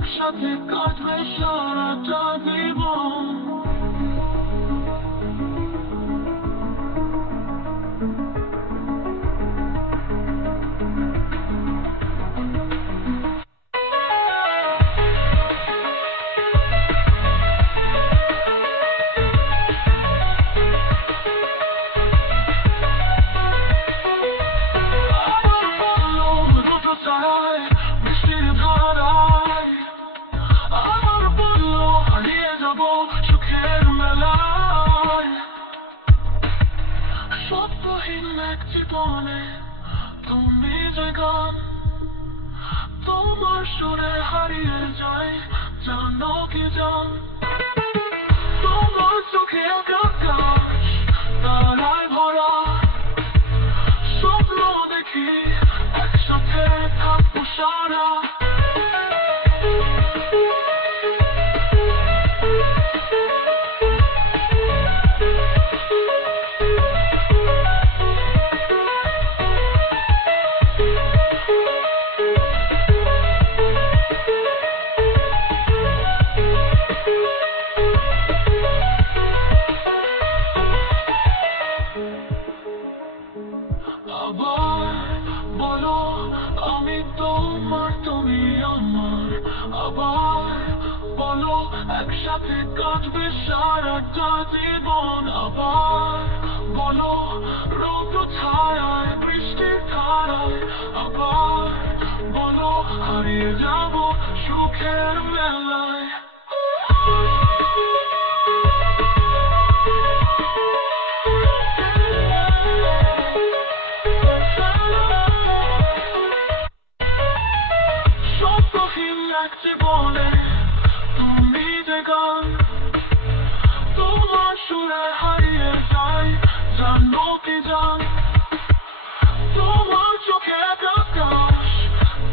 একসাথে কাটবে সারাটা জীবন। শব্দহীন এক জীবনে তুমি যে গান, তোমার সুরে হারিয়ে যায় জানো কি জান। তোমার চোখে আকাশ তারায় ভরা, স্বপ্ন দেখি একসাথে থাকবো সারা। আবার বলো আমি তোমার তুমি আমার, আবার বলো একসাথে কাটবে সারাটা জীবন। আবার বলো রৌদ্র ছায়ায় বৃষ্টির ধারায়, আবার বলো হারিয়ে যাব সুখের মেলায়। জীবনে তুমি যে গান, তোমার সুরে হারিয়ে যায় জানো কি জান। তোমার চোখে আকাশ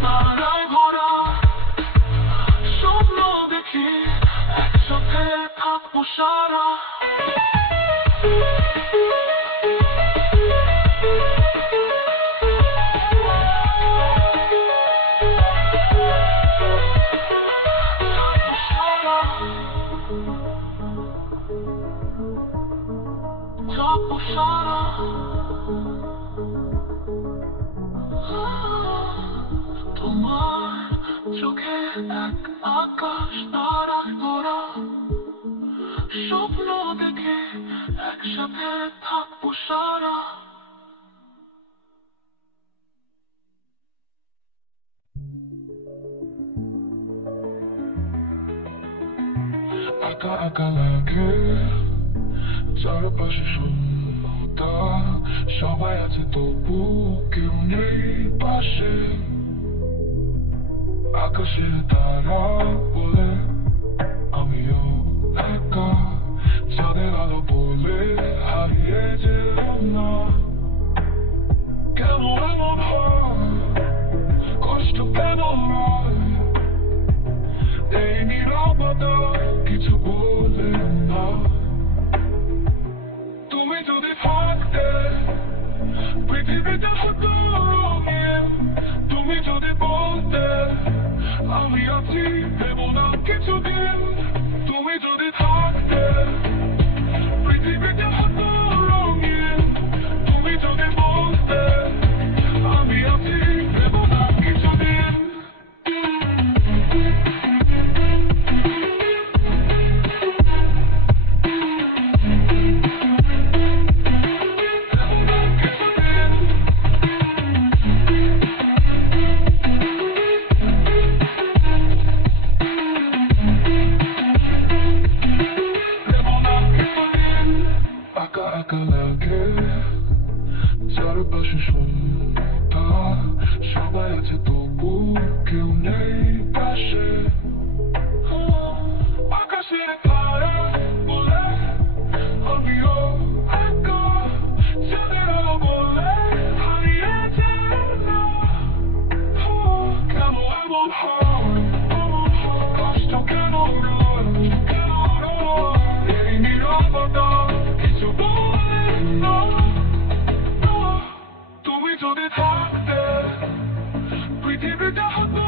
তারায় ভরা, স্বপ্ন দেখি একসাথে থাকবো সারা। তোমার চোখে এক আকাশ তারায় ভরা, স্বপ্ন দেখে একসাথে থাকবো সারা। একা একা লাগে চারপাশে শূন্যতা, সবাই আছে তবু কেউ নেই পাশে। আকাশের তারা বলে আমিও একা, চাঁদের আলো বলে হারিয়ে যেলাম না। কেন এমন হয়, কষ্ট কেন হয়, এই নীরবতা কিছু বলে না। তুমি যদি থাকতে পৃথিবীটা হতো রঙিন, তুমি যদি বলতে আমি আছি দেব না কিছুদিন। তুমি যদি থাকতে পৃথিবীটা হতো রঙিন, তুমি যদি বলতে আমি আছি দেব না কিছুদিন। চারপাশে শূন্যতা, সবাই আছে তবু কেউ নেই পাশে। আকাশের তারা বলে আমিও একা, চাঁদের আলো বলে হারিয়ে যেলাম না। কেন এমন হয়, কষ্ট কেন রয়, এই নীরবতা কিছু বলে না। তুমি যদি থাকতে পৃথিবীটা হতো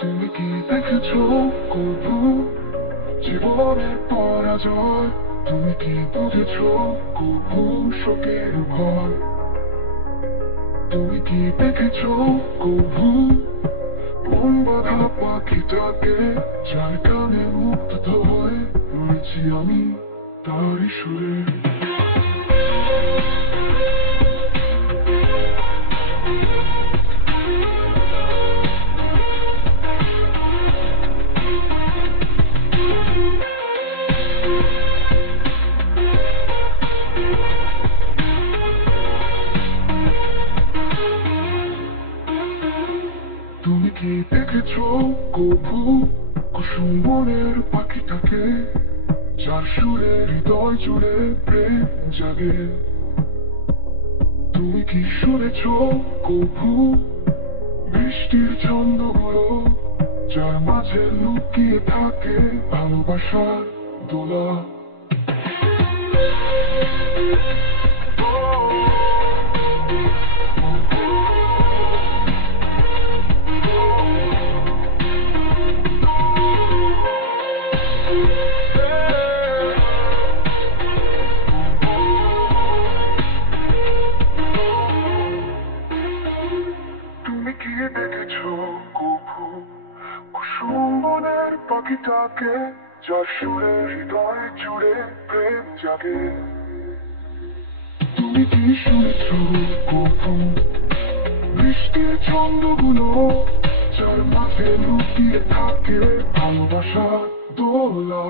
তুমি কি দেখেছো কবু জীবনের পরাজয়? তুমি কি বুঝেছো কবু শোকের ভয়? তুমি কি দেখেছো কবু মন বাঁধা পাখিটাকে, যার কানে মুগ্ধ হয়ে রয়েছি আমি তারই সুরে? তুমি কি দেখেছো কবু কুসুম মনের পাখিটাকে, যার সুরে হৃদয় জুড়ে প্রেম জাগে? তুমি কি শুনেছো কবু বৃষ্টির ছন্দগুলো, যার মাঝে লুকিয়ে থাকে ভালোবাসার দোলা? তুমি কি দেখেছো কবু কুসুম বনের পাখিটাকে, যার সুরে হৃদয় জুড়ে প্রেম জাগে? তুমি কি শুনেছো কবু বৃষ্টির ছন্দগুলো, যার মাঝে লুকিয়ে থাকে ভালোবাসার দোলা?